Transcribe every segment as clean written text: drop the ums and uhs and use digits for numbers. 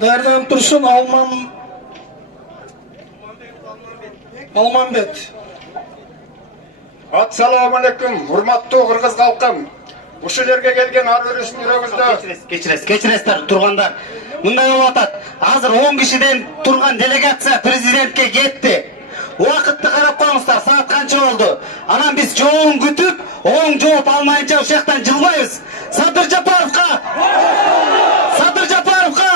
Даярданып турсун Алманбет. Ассаламу алейкум, урматтуу кыргыз калкым. Ушул жерге келген ар биринин жүрөгүндө кечиресиздер тургандар. Мындай болуп атат. Азыр 10 кишиден турган делегация президентке кетти. Убакытты карап коюңуздар, саат канча болду? Анан биз жообун күтүп, оң жооп алмайынча ушул жактан жылбайбыз. Садыр Жапаровго! Садыр Жапаровго!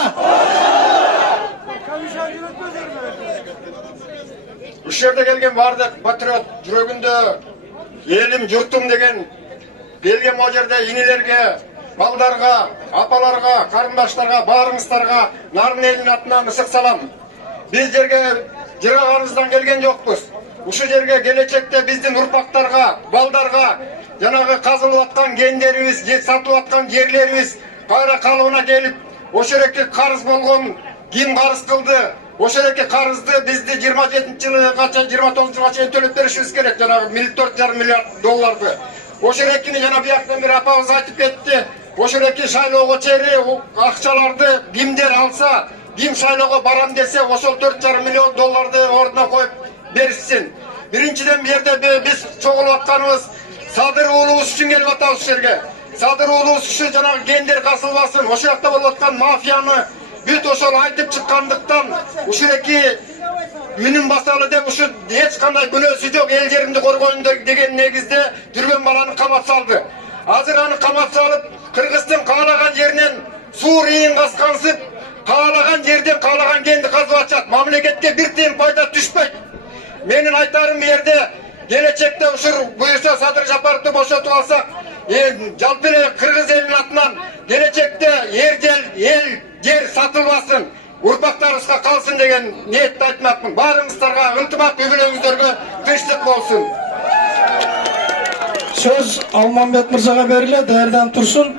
ушул жерде келген бардык патриот жүрөгүндө элим, журтум деген келген могу жерде инилерге, балдарга, апаларга, карындаштарга, баарыңыздарга нарын элинин атынан ысык салам. Биз жерге жыргаганыбыздан келген жокпуз. Ушул жерге келечекте биздин урпактарга, балдарга жанагы казылып аткан кендерибиз, сатылып аткан жерлерибиз кайра калыбына келип, ошол эки карыз болгон ким карыз кылды? Ошол эки карызды бизди 27-жылга, 29-жылга чейин төлөп беришибиз керек, жанагы 4,5 миллиард долларды. Ошол экини жана бияктан бир апабыз айтып кетти. Ошол эки шайлоого чейин акчаларды кимдер алса, ким шайлоого барам десе, ошол 4,5 миллион долларды ордуна коюп беришсин. Биринчиден бу жерде биз чогулуп атканыбыз Садыр уулубуз үчүн келип атабыз ушул жерге. Садыр уулубуз үчүн жанагы кендер касылбасын, ошол жакта болуп аткан мафияны бүт ошол айтып чыккандыктан ушул эки үнүн басалы деп ушул эч кандай күнөөсү жок эл жеримди коргоюн деген негизде жүргөн баланы камап салды. Азыр аны камап салып, Кыргыздын каалаган жеринен суу рийин каскансып, каалаган жерден каалаган кенди казып атышат. Мамлекетке бир тиын пайда түшпөйт. Менин айтарым бу жерде келечекте ушул буюрса Садыр Жапаровду бошотуп алсак, жалпы эле кыргыз элинин атынан келечекте эл жер сатылбасын, урпактарыбызга калсын деген ниетти айтмакмын. Баарыңыздарга ынтымак үй-бүлөңүздөргө тынчтык болсун. Söz Алманбет мырзага берилет, даярданып турсун.